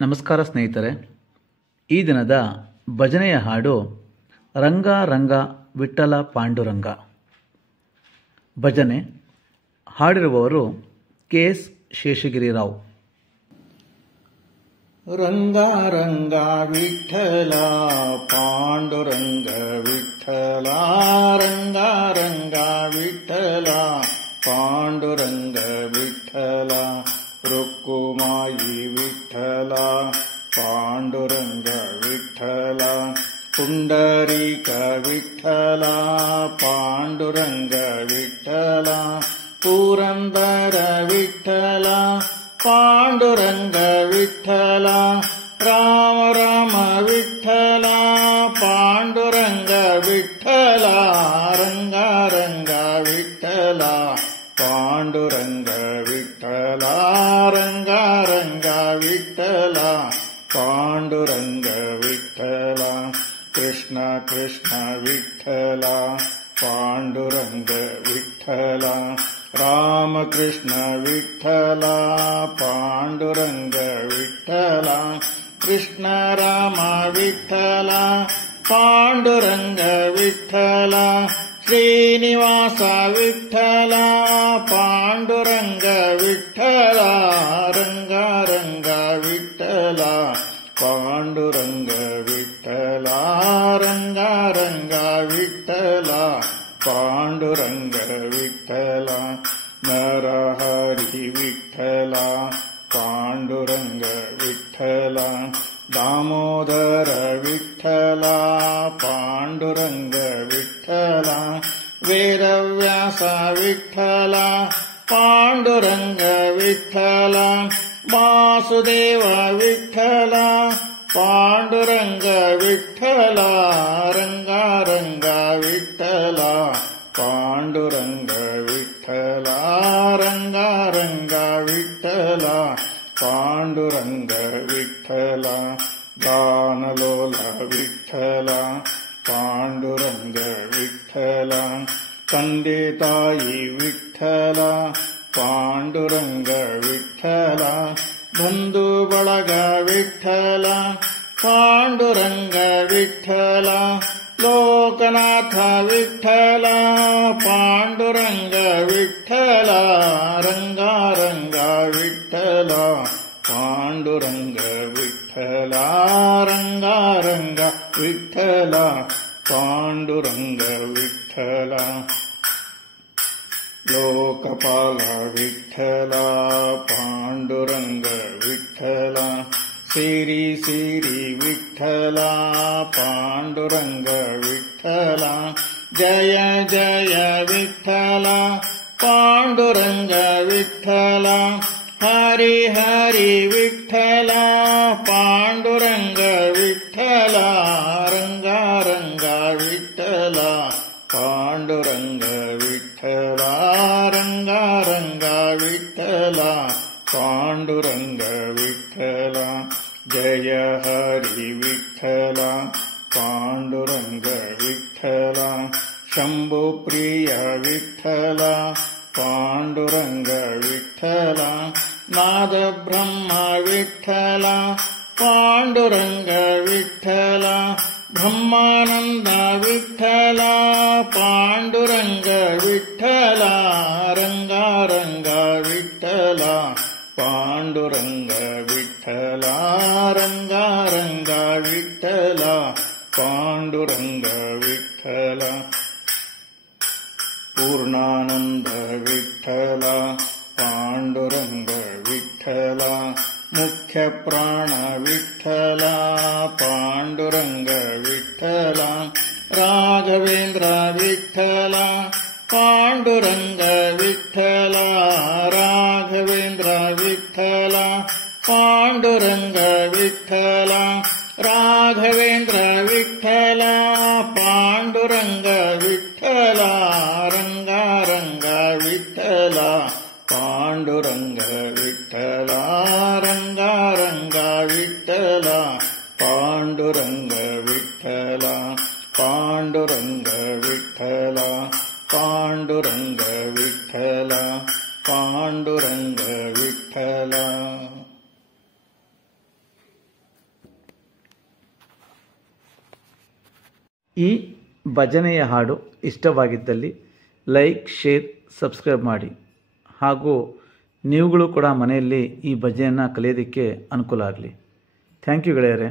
ನಮಸ್ಕಾರ ಸ್ನೇಹಿತರೆ. ಈ ದಿನದ ಭಜನೆಯ ಹಾಡು ರಂಗ ರಂಗ ವಿಠಲ ಪಾಂಡುರಂಗ. ಭಜನೆ ಹಾಡಿರುವವರು ಕೆ.ಎಸ್. ಶೇಷಗಿರಿರಾವ್. ರಂಗ ರಂಗ ವಿಠಲ ಪಾಂಡುರಂಗ ವಿಠಲ, ರಂಗ ರಂಗ ವಿಠಲ ಪಾಂಡುರಂಗ ವಿಠಲ, ರುಕ್ಕುಮಾಯಿ ವಿಠಲ ಪಾಂಡುರಂಗ ವಿಠಲ, ಪುಂಡರೀಕ ವಿಠಲ ಪಾಂಡುರಂಗ ವಿಠಲ, ಪುರಂದರ ವಿಠಲ ಪಾಂಡುರಂಗ ವಿಠಲ, ರಾಮ ರಾಮ ವಿಠಲ ಪಾಂಡುರಂಗ ವಿಠಲ, ರಂಗ ರಂಗ ವಿಠಲ ಪಾಂಡುರಂಗ ವಿಠಲ, ರಂಗ ರಂಗ ವಿಠಲ ಪಾಂಡುರಂಗ ವಿಠಲ, ಕೃಷ್ಣ ಕೃಷ್ಣ ವಿಠಲ ಪಾಂಡುರಂಗ ವಿಠಲ, ರಾಮಕೃಷ್ಣ ವಿಠಲ ಪಾಂಡುರಂಗ ವಿಠಲ, ಕೃಷ್ಣ ರಾಮ ವಿಠಲ ಪಾಂಡುರಂಗ ವಿಠಲ, ಶ್ರೀನಿವಾಸ ವಿಠಲ ಪಾಂಡುರಂಗ ವಿಠಲ, ರಂಗ ರಂಗ ವಿಠಲ ಪಾಂಡುರಂಗ ವಿಠಲ, ರಂಗ ರಂಗ ವಿಠಲ ಪಾಂಡುರಂಗ ವಿಠಲ, ನರಹರಿ ವಿಠಲ ಪಾಂಡುರಂಗ ವಿಠಲ, ದಾಮೋದರ ವಿಠಲ ಪಾಂಡುರಂಗ ವಿಠಲ, ವೇದವ್ಯಾಸ ವಿಠಲ ಪಾಂಡುರಂಗ ವಿಠಲ, ವಾಸುದೇವ ವಿಠಲ ಪಾಂಡುರಂಗ ವಿಠಲ, ರಂಗ ರಂಗ ವಿಠಲ ಪಾಂಡುರಂಗ ವಿಠಲ, ರಂಗ ರಂಗ ವಿಠಲ ಪಾಂಡುರಂಗ ವಿಠಲ, ಗಾನಲೋಲ ವಿಠಲ ಪಾಂಡುರಂಗ ವಿಠಲ, ತಂದೆ ತಾಯಿ ವಿಠಲ ಪಾಂಡುರಂಗ ವಿಠಲ, ಬಂಧು ಬಳಗ ವಿಠಲ ಪಾಂಡುರಂಗ ವಿಠಲ, ಲೋಕನಾಥ ವಿಠಲ ಪಾಂಡುರಂಗ ವಿಠಲ, ರಂಗ ರಂಗ ವಿಠಲ ಪಾಂಡುರಂಗ ವಿಠಲ, ರಂಗ ರಂಗ ವಿಠಲ ಪಾಂಡುರಂಗ ವಿಠಲ, ಲೋಕಪಾಲ ವಿಠಲ ಪಾಂಡುರಂಗ ವಿಠಲ, ಸಿರಿ ಸಿರಿ ವಿಠಲ ಪಾಂಡುರಂಗ ವಿಠಲ, ಜಯ ಜಯ ವಿಠಲ ಪಾಂಡುರಂಗ ವಿಠಲ, ಹರಿ ಹರಿ ವಿಠಲ ಪಾಂಡುರಂಗ ವಿಠಲ, ರಂಗ ರಂಗ ವಿಠಲ ಪಾಂಡುರಂಗ ವಿಠಲ, ರಂಗ ರಂಗ ವಿಠಲ ಪಾಂಡುರಂಗ ವಿಠಲ, ಜಯ ಹರಿ ವಿಠಲ ಪಾಂಡುರಂಗ ವಿಠಲ, ಶಂಭು ಪ್ರಿಯ ವಿಠಲ ಪಾಂಡುರಂಗ ವಿಠಲ, ನಾದ ಬ್ರಹ್ಮ ವಿಠಲ ಪಾಂಡುರಂಗ ವಿಠಲ, ಬ್ರಹ್ಮಾನಂದ ವಿಠಲ ಪಾಂಡುರಂಗ ವಿಠಲ, ರಂಗ ರಂಗ ವಿಠಲ ಪಾಂಡುರಂಗ ವಿಠಲ, ರಂಗ ರಂಗ ವಿಠಲ ಪಾಂಡುರಂಗ ವಿಠಲ, ಪೂರ್ಣಾನಂದ ವಿಠಲ ಪಾಂಡುರಂಗ ವಿಠಲ, ಮುಖ್ಯ ಪ್ರಾಣ ವಿಠಲ ಪಾಂಡುರಂಗ ವಿಠಲ, ರಾಘವೇಂದ್ರ ವಿಠಲ ಪಾಂಡುರಂಗ ವಿಠಲ, ರಾಘವೇಂದ್ರ ವಿಠಲ ಪಾಂಡುರಂಗ ವಿಠಲ, ರಾಘವೇಂದ್ರ ವಿಠಲ ಪಾಂಡುರಂಗ ವಿಠಲ, ರಂಗ ರಂಗ ವಿಠಲ ಪಾಂಡುರಂಗ ವಿಠಲ, ರಂಗ ರಂಗ ವಿಠಲ ಪಾಂಡುರಂಗ ವಿಠಲ, ಪಾಂಡುರಂಗ ವಿಠಲ ಪಾಂಡುರಂಗ ವಿಠಲ ಪಾಂಡುರಂಗ ವಿಠಲ. ಈ ಭಜನೆಯ ಹಾಡು ಇಷ್ಟವಾಗಿದ್ದಲ್ಲಿ ಲೈಕ್, ಶೇರ್, ಸಬ್ಸ್ಕ್ರೈಬ್ ಮಾಡಿ. ಹಾಗೂ ನೀವುಗಳು ಕೂಡ ಮನೆಯಲ್ಲಿ ಈ ಭಜನೆಯನ್ನು ಕಲಿಯೋದಕ್ಕೆ ಅನುಕೂಲ ಆಗಲಿ. ಥ್ಯಾಂಕ್ ಯು ಗೆಳೆಯರೇ.